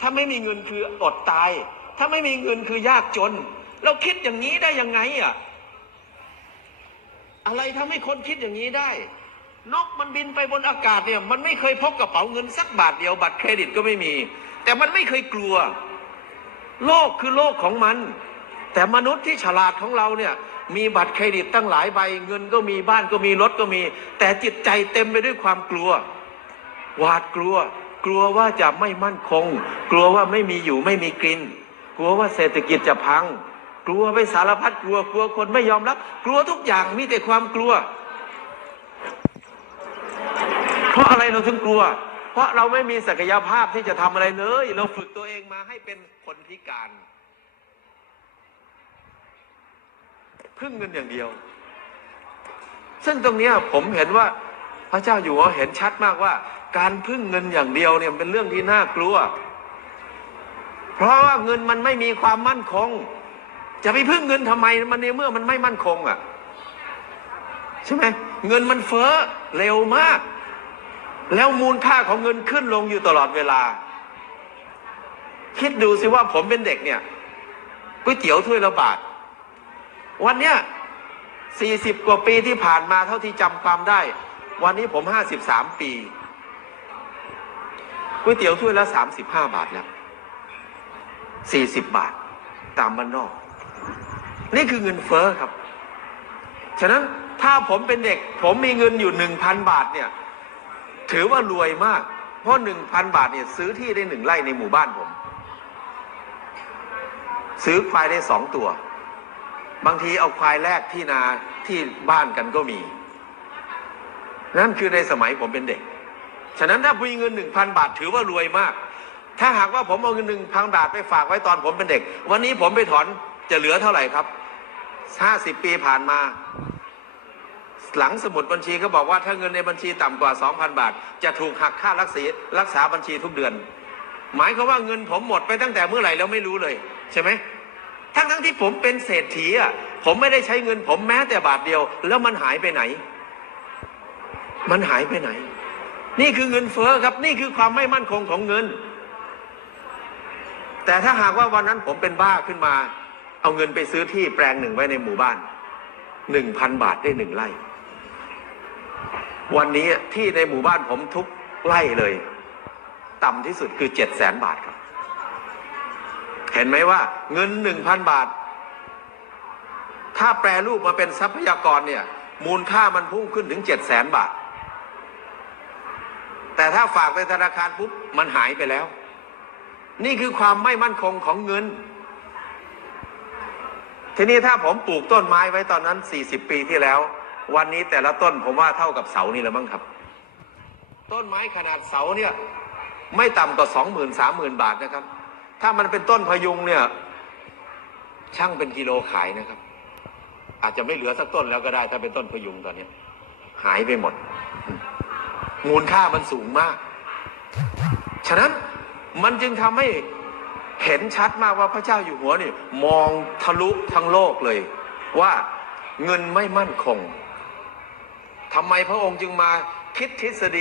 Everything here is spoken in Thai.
ถ้าไม่มีเงินคืออดตาย ถ้าไม่มีเงินคือยากจน เราคิดอย่างนี้ได้ยังไงอะอะไรทำให้คนคิดอย่างนี้ได้ นกมันบินไปบนอากาศเนี่ย มันไม่เคยพกกระเป๋าเงินสักบาทเดียวบัตรเครดิตก็ไม่มี แต่มันไม่เคยกลัว โลกคือโลกของมัน แต่มนุษย์ที่ฉลาดของเราเนี่ย มีบัตรเครดิตตั้งหลายใบ เงินก็มีบ้านก็มีรถก็มี แต่จิตใจเต็มไปด้วยความกลัว หวาดกลัว กลัวว่าจะไม่มั่นคง กลัวว่าไม่มีอยู่ไม่มีกิน กลัวว่าเศรษฐกิจจะพัง กลัวไปสารพัดกลัวกลัวคนไม่ยอมรับ กลัวทุกอย่างมีแต่ความกลัว เพราะอะไรเราถึงกลัว เพราะเราไม่มีศักยภาพที่จะทำอะไรเลย เราฝึกตัวเองมาให้เป็นคนพิการพึ่งเงินอย่างเดียว ซึ่งตรงนี้ผมเห็นว่าพระเจ้าอยู่หัวเห็นชัดมากว่า การพึ่งเงินอย่างเดียวเนี่ยเป็นเรื่องที่น่ากลัว เพราะว่าเงินมันไม่มีความมั่นคง จะไปพึ่งเงินทำไมมันในเมื่อมันไม่มั่นคงอะใช่ไหมเงินมันเฟ้อเร็วมาก แล้วมูลค่าของเงินขึ้นลงอยู่ตลอดเวลา คิดดูสิว่าผมเป็นเด็กเนี่ยก๋วยเตี๋ยวถ้วยละบาท วันเนี้ยสี่สิบกว่าปีที่ผ่านมาเท่าที่จำความได้ วันนี้ผมห้าสิบสามปี ก๋วยเตี๋ยวถ้วยละสามสิบห้าบาทแล้วสี่สิบบาทตามบ้านนอก นี่คือเงินเฟ้อครับ ฉะนั้นถ้าผมเป็นเด็ก ผมมีเงินอยู่หนึ่งพันบาทเนี่ย ถือว่ารวยมาก เพราะหนึ่งพันบาทเนี่ยซื้อที่ได้หนึ่งไร่ในหมู่บ้านผม ซื้อควายได้สองตัว บางทีเอาควายแรกที่นาที่บ้านกันก็มี นั่นคือในสมัยผมเป็นเด็ก ฉะนั้นถ้ามีเงินหนึ่งพันบาทถือว่ารวยมาก ถ้าหากว่าผมเอาเงินหนึ่งพันบาทไปฝากไว้ตอนผมเป็นเด็ก วันนี้ผมไปถอนจะเหลือเท่าไหร่ครับห้าสิบปีผ่านมา หลังสมุดบัญชีเขาบอกว่าถ้าเงินในบัญชีต่ำกว่า 2,000 บาท จะถูกหักค่ารักษารักษาบัญชีทุกเดือน หมายความว่าเงินผมหมดไปตั้งแต่เมื่อไหร่แล้วไม่รู้เลย ใช่ไหมทั้งทั้งที่ผมเป็นเศรษฐีอะผมไม่ได้ใช้เงินผมแม้แต่บาทเดียว แล้วมันหายไปไหน มันหายไปไหน นี่คือเงินเฟ้อครับ นี่คือความไม่มั่นคงของเงิน แต่ถ้าหากว่าวันนั้นผมเป็นบ้าขึ้นมา เอาเงินไปซื้อที่แปลงหนึ่งไว้ในหมู่บ้านหนึ่งพันบาทได้หนึ่งไร่ วันนี้ที่ในหมู่บ้านผมทุกไร่เลย ต่ำที่สุดคือเจ็ดแสนบาทครับ เห็นไหมว่าเงินหนึ่งพันบาท ถ้าแปรรูปมาเป็นทรัพยากรเนี่ย มูลค่ามันพุ่งขึ้นถึงเจ็ดแสนบาท แต่ถ้าฝากในธนาคารปุ๊บมันหายไปแล้ว นี่คือความไม่มั่นคงของเงิน ทีนี้ถ้าผมปลูกต้นไม้ไว้ตอนนั้น 40 ปีที่แล้ว วันนี้แต่ละต้นผมว่าเท่ากับเสานี่แล้วมั้งครับ ต้นไม้ขนาดเสาเนี่ยไม่ต่ำกว่าสองหมื่นสามหมื่นบาทนะครับ ถ้ามันเป็นต้นพยุงเนี่ย ช่างเป็นกิโลขายนะครับ อาจจะไม่เหลือสักต้นแล้วก็ได้ ถ้าเป็นต้นพยุงตอนนี้หายไปหมด มูลค่ามันสูงมาก ฉะนั้นมันจึงทำให้เห็นชัดมากว่าพระเจ้าอยู่หัวนี่มองทะลุทั้งโลกเลย ว่าเงินไม่มั่นคงทำไมพระองค์จึงมาคิดทฤษฎี